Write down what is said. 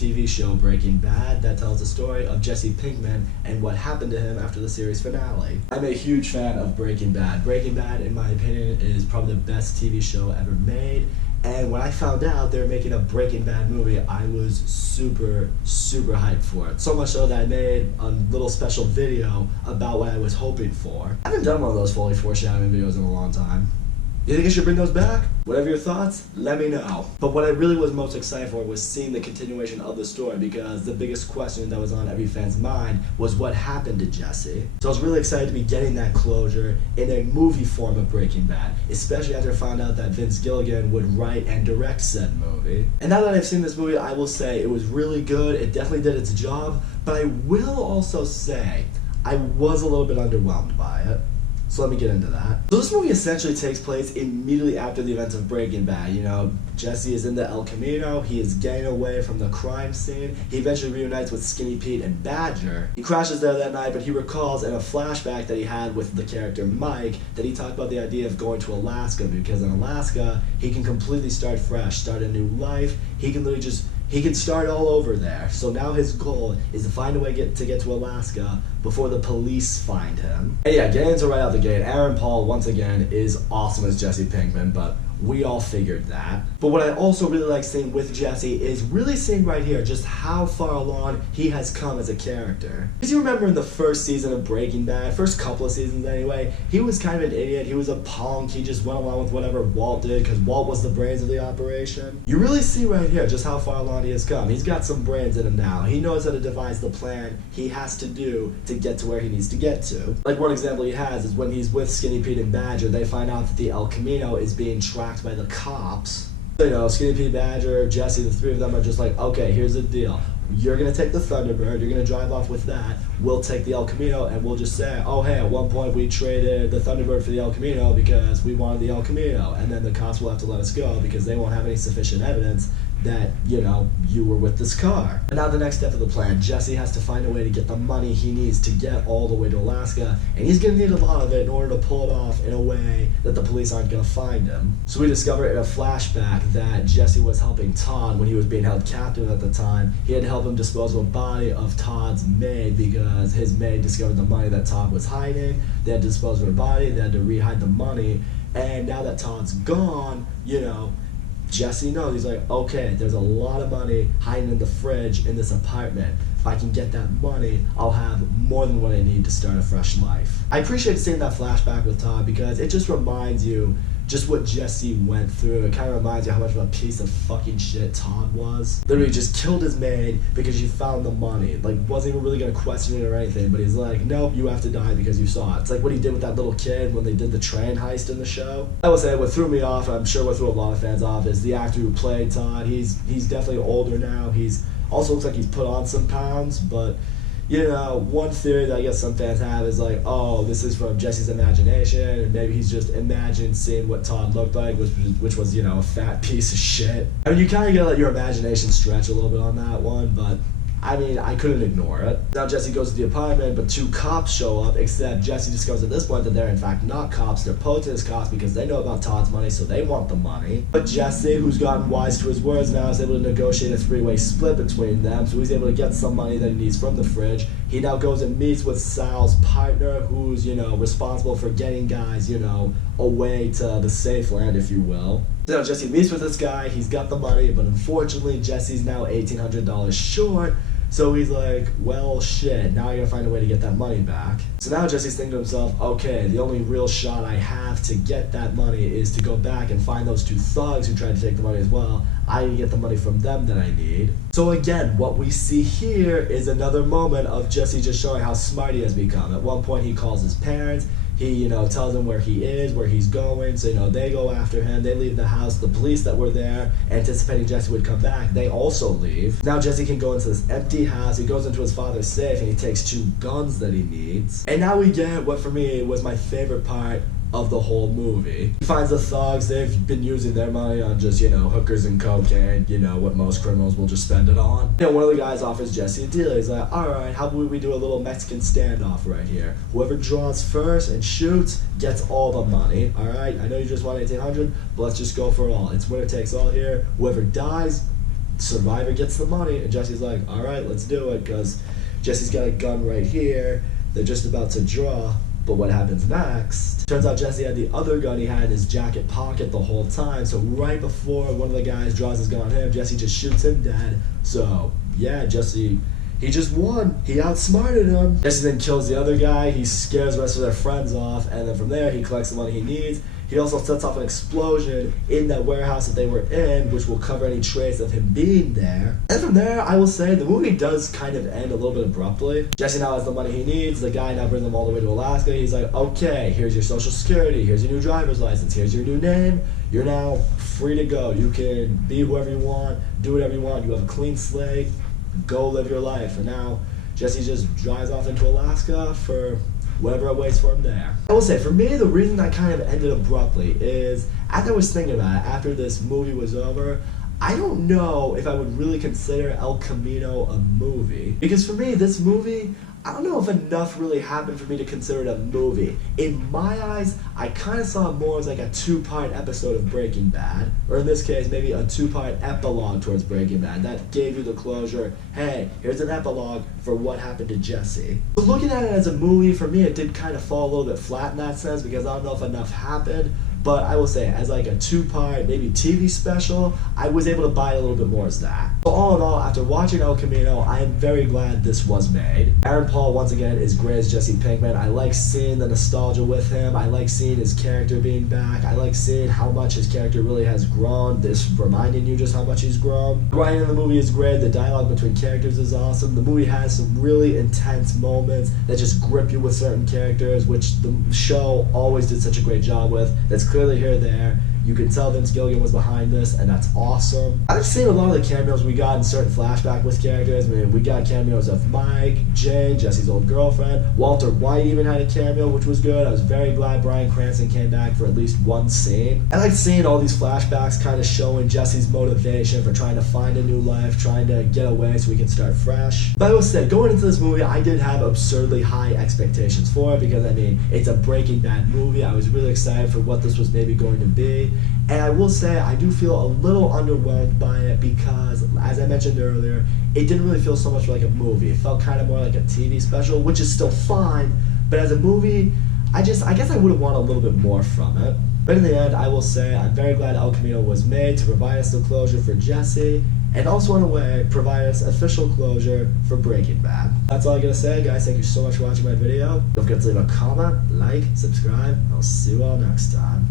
TV show Breaking Bad that tells the story of Jesse Pinkman and what happened to him after the series finale. I'm a huge fan of Breaking Bad. Breaking Bad, in my opinion, is probably the best TV show ever made. And when I found out they were making a Breaking Bad movie, I was super hyped for it. So much so that I made a little special video about what I was hoping for. I haven't done one of those fully foreshadowing videos in a long time. You think I should bring those back? Whatever your thoughts, let me know. But what I really was most excited for was seeing the continuation of the story, because the biggest question that was on every fan's mind was what happened to Jesse. So I was really excited to be getting that closure in a movie form of Breaking Bad, especially after I found out that Vince Gilligan would write and direct said movie. And now that I've seen this movie, I will say it was really good. It definitely did its job, but I will also say I was a little bit underwhelmed by it. So let me get into that. So this movie essentially takes place immediately after the events of Breaking Bad. You know, Jesse is in the El Camino, he is getting away from the crime scene, he eventually reunites with Skinny Pete and Badger. He crashes there that night, but he recalls in a flashback that he had with the character Mike that he talked about the idea of going to Alaska, because in Alaska, he can completely start fresh, start a new life, he can literally he can start all over there. So now his goal is to find a way to get to Alaska before the police find him. And yeah, getting into right out the gate, Aaron Paul, once again, is awesome as Jesse Pinkman, but we all figured that. But what I also really like seeing with Jesse is really seeing right here just how far along he has come as a character. Because you remember in the first season of Breaking Bad, first couple of seasons anyway, he was kind of an idiot, he was a punk, he just went along with whatever Walt did because Walt was the brains of the operation. You really see right here just how far along he has come. He's got some brains in him now. He knows how to devise the plan he has to do to get to where he needs to get to. Like one example he has is when he's with Skinny Pete and Badger, they find out that the El Camino is being tracked by the cops. So, you know, Skinny Pete, Badger, Jesse, the three of them are just like, okay, here's the deal. You're going to take the Thunderbird, you're going to drive off with that, we'll take the El Camino, and we'll just say, oh hey, at one point we traded the Thunderbird for the El Camino because we wanted the El Camino, and then the cops will have to let us go because they won't have any sufficient evidence that, you know, you were with this car. And now the next step of the plan, Jesse has to find a way to get the money he needs to get all the way to Alaska, and he's gonna need a lot of it in order to pull it off in a way that the police aren't gonna find him. So we discover in a flashback that Jesse was helping Todd when he was being held captive at the time. He had to help him dispose of a body of Todd's maid because his maid discovered the money that Todd was hiding. They had to dispose of her body, they had to re-hide the money, and now that Todd's gone, you know, Jesse knows, he's like, okay, there's a lot of money hiding in the fridge in this apartment. If I can get that money, I'll have more than what I need to start a fresh life. I appreciate seeing that flashback with Todd because it just reminds you just what Jesse went through. It kind of reminds you how much of a piece of fucking shit Todd was. Literally just killed his maid because you found the money. Like, wasn't even really gonna question it or anything, but he's like, nope, you have to die because you saw it. It's like what he did with that little kid when they did the train heist in the show. I will say what threw me off, and I'm sure what threw a lot of fans off, is the actor who played Todd. He's definitely older now. He's also looks like he's put on some pounds, but you know, one theory that I guess some fans have is like, oh, this is from Jesse's imagination, and maybe he's just imagined seeing what Todd looked like, which was, you know, a fat piece of shit. I mean, you kind of gotta let your imagination stretch a little bit on that one, but I mean, I couldn't ignore it. Now Jesse goes to the apartment, but two cops show up, except Jesse discovers at this point that they're in fact not cops. They're posing as cops because they know about Todd's money, so they want the money. But Jesse, who's gotten wise to his words now, is able to negotiate a three-way split between them, so he's able to get some money that he needs from the fridge. He now goes and meets with Sal's partner, who's, you know, responsible for getting guys, you know, away to the safe land, if you will. So Jesse meets with this guy, he's got the money, but unfortunately Jesse's now $1,800 short. So he's like, well, shit, now I gotta find a way to get that money back. So now Jesse's thinking to himself, okay, the only real shot I have to get that money is to go back and find those two thugs who tried to take the money as well. I need to get the money from them that I need. So again, what we see here is another moment of Jesse just showing how smart he has become. At one point he calls his parents. He, you know, tells them where he is, where he's going, so, you know, they go after him, they leave the house. The police that were there, anticipating Jesse would come back, they also leave. Now Jesse can go into this empty house, he goes into his father's safe, and he takes two guns that he needs. And now we get what, for me, was my favorite part of the whole movie. He finds the thugs, they've been using their money on just, you know, hookers and cocaine, you know, what most criminals will just spend it on. You know, one of the guys offers Jesse a deal. He's like, alright, how about we do a little Mexican standoff right here? Whoever draws first and shoots gets all the money, alright? I know you just want 1,800, but let's just go for it all. It's winner takes all here. Whoever dies Survivor gets the money, and Jesse's like, all right, let's do it, because Jesse's got a gun right here. They're just about to draw. But what happens next? Turns out Jesse had the other gun he had in his jacket pocket the whole time. So right before one of the guys draws his gun on him, Jesse just shoots him dead. So yeah, Jesse, he just won. He outsmarted him. Jesse then kills the other guy. He scares the rest of their friends off. And then from there, he collects the money he needs. He also sets off an explosion in that warehouse that they were in, which will cover any trace of him being there. And from there, I will say, the movie does kind of end a little bit abruptly. Jesse now has the money he needs. The guy now brings him all the way to Alaska. He's like, okay, here's your social security. Here's your new driver's license. Here's your new name. You're now free to go. You can be whoever you want, do whatever you want. You have a clean slate. Go live your life. And now, Jesse just drives off into Alaska for whatever awaits for him there. I will say, for me, the reason that kind of ended abruptly is, after I was thinking about it, after this movie was over, I don't know if I would really consider El Camino a movie. Because for me, this movie, I don't know if enough really happened for me to consider it a movie. In my eyes, I kind of saw it more as like a two-part episode of Breaking Bad, or in this case, maybe a two-part epilogue towards Breaking Bad. That gave you the closure, hey, here's an epilogue for what happened to Jesse. But looking at it as a movie, for me, it did kind of fall a little bit flat in that sense, because I don't know if enough happened. But I will say, as like a two-part, maybe TV special, I was able to buy a little bit more as that. So all in all, after watching El Camino, I am very glad this was made. Aaron Paul, once again, is great as Jesse Pinkman. I like seeing the nostalgia with him. I like seeing his character being back. I like seeing how much his character really has grown. This reminding you just how much he's grown. The writing in the movie is great. The dialogue between characters is awesome. The movie has some really intense moments that just grip you with certain characters, which the show always did such a great job with. That's clearly here or there. You can tell Vince Gilligan was behind this, and that's awesome. I've seen a lot of the cameos we got in certain flashback with characters. I mean, we got cameos of Mike, Jane, Jesse's old girlfriend. Walter White even had a cameo, which was good. I was very glad Bryan Cranston came back for at least one scene. I like seeing all these flashbacks kind of showing Jesse's motivation for trying to find a new life, trying to get away so we can start fresh. But I will say, going into this movie, I did have absurdly high expectations for it, because, I mean, it's a Breaking Bad movie. I was really excited for what this was maybe going to be. And I will say, I do feel a little underwhelmed by it, because, as I mentioned earlier, it didn't really feel so much like a movie. It felt kind of more like a TV special, which is still fine, but as a movie, I guess I would have wanted a little bit more from it. But in the end, I will say, I'm very glad El Camino was made to provide us the closure for Jesse, and also, in a way, provide us official closure for Breaking Bad. That's all I gotta say, guys. Thank you so much for watching my video. Don't forget to leave a comment, like, subscribe, and I'll see you all next time.